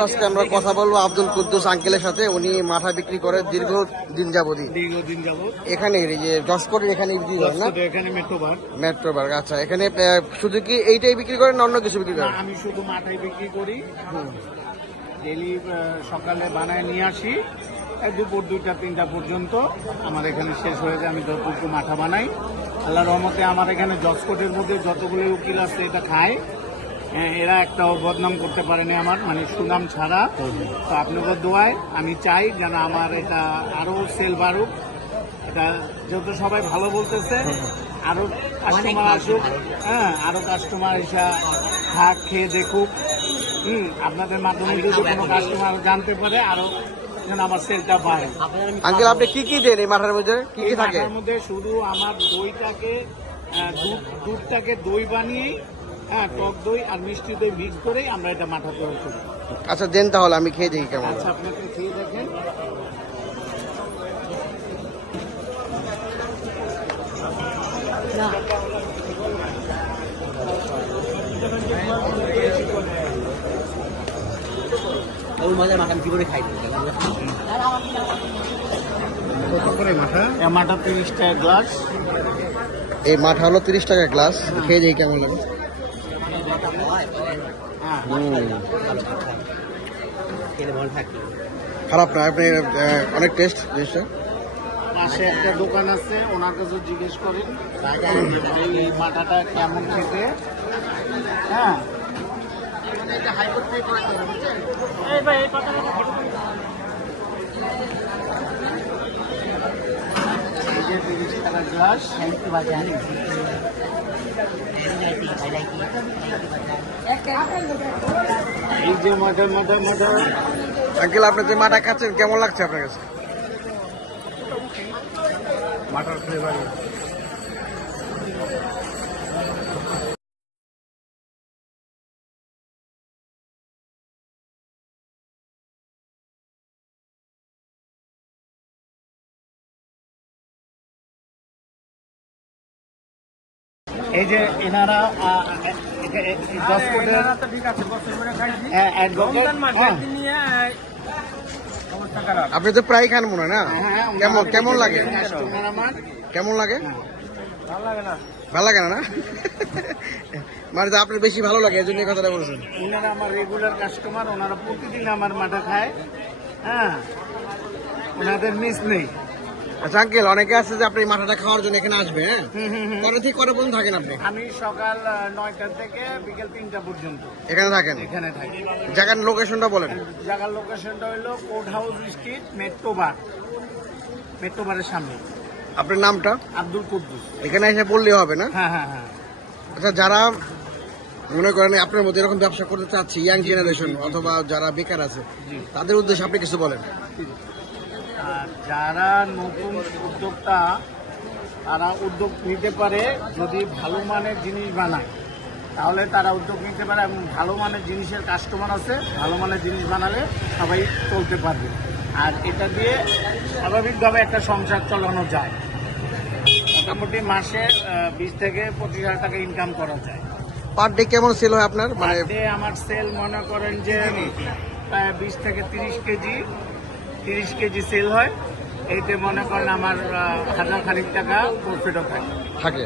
আজকে আমরা কথা বলবো আব্দুল কুদ্দুস আঙ্কেলের সাথে। উনি মাঠা বিক্রি করে দীর্ঘদিন যাবত এখানে যশপুরের এখানে বিক্রি করেন না? মেট্রোবার। আচ্ছা, এখানে শুধু কি এইটাই বিক্রি করেন না অন্য কিছু বিক্রি করেন? আমি শুধু মাঠাই বিক্রি করি। ডেলি সকালে বানায় নিয়ে আসি, দুপুর 2টা-3টা পর্যন্ত আমার এখানে শেষ হয়ে যায়। আমি যতটুকু মাঠা বানাই, আল্লাহ রহমতে আমার এখানে জজকোটের মধ্যে যতগুলো উকিল আছে এটা খায়, এরা একটাও বদনাম করতে পারেনি আমার, মানে সুনাম ছাড়া। তো আপনাদের দোয়ায় আমি চাই যেন আমার এটা আরো সেল বাড়ুক। এটা যেহেতু সবাই ভালো বলতেছে, আরো কাস্টমার আসুক, আরো কাস্টমার এসে খাক, খেয়ে দেখুক। আপনাদের মাধ্যমে যদি কোনো কাস্টমার জানতে পারে, আরো যেন আমার সেলটা বাড়ে। আঙ্কেল, আপনি কি কি দেন এই মাঠার মধ্যে? কি কি থাকে? মাঠার মধ্যে শুধু আমার দইটাকে, দুধটাকে দই বানিয়ে, টক দই আর মিষ্টি দই মিক্স করেই আমরা এটা মাঠা তৈরি করি। আচ্ছা, দেন তাহলে আমি খেয়ে দেখি কেমন। আচ্ছা, আপনাকে খেয়ে দেখেন। মাঠা 30 টাকা গ্লাস। এই মাঠা হলো 30 টাকা গ্লাস। খেয়ে দেখি কেমন লাগে। খারাপ না, আপনি অনেক টেস্ট জিনিসটা। পাশে একটা দোকান আছে, ওনার কাছে জিজ্ঞেস করেন এই মাঠাটা কেমন খেতে। এই যে 30 টাকা গ্লাস। এই যে মাঠা। আঙ্কেল, আপনি যে মাঠা খাচ্ছেন কেমন লাগছে আপনার কাছে? মাঠার ফ্লেভার। এই যে এনারা আপনি তো প্রায় খান মনে হয় না? কেমন লাগে? কেমন লাগে? ভালো লাগে না? মানে আপনার বেশি ভালো লাগে, এই জন্য কথাটা বলছেন। ওনারা আমার রেগুলার কাস্টমার, ওনারা প্রতিদিন আমার মাঠা খায়। ওনাদের মিস নেই। আচ্ছা আঙ্কেল, অনেকে আছে যে আপনি মাঠাটা খাওয়ার জন্য এখানে আসবে, কটা থেকে কটা পর্যন্ত থাকেন আপনি? আমি সকাল 9টা থেকে বিকেল 3টা পর্যন্ত এখানে থাকেন। থাকি। জায়গার লোকেশনটা বলেন। জায়গার লোকেশনটা হলো কোর্ট হাউস স্ট্রিট, মেট্রোবারের সামনে। আপনার নামটা? আব্দুল কুদ্দুস। এখানে এসে বললেই হবে না? হ্যাঁ। আচ্ছা, যারা মনে করেন আপনার মধ্যে এরকম ব্যবসা করতে চাচ্ছে, ইয়াং জেনারেশন অথবা যারা বেকার আছে, তাদের উদ্দেশ্যে আপনি কিছু বলেন। যারা নতুন উদ্যোক্তা, তারা উদ্যোগ নিতে পারে। যদি ভালো মানের জিনিস বানায় তাহলে তারা উদ্যোগ নিতে পারে, এবং ভালো মানের জিনিসের কাস্টমার আছে। ভালো মানের জিনিস বানালে সবাই চলতে পারবে, আর এটা দিয়ে স্বাভাবিকভাবে একটা সংসার চালানো যায়। মোটামুটি মাসে 20 থেকে 25,000 টাকা ইনকাম করা যায়। পার ডে কেমন সেল হয় আপনার? মানে আমার সেল মনে করেন যে প্রায় 20 থেকে 30 কেজি সেল হয়। এইতে মনে করেন আমার 1,000 খানিক টাকা প্রফিটও থাকে।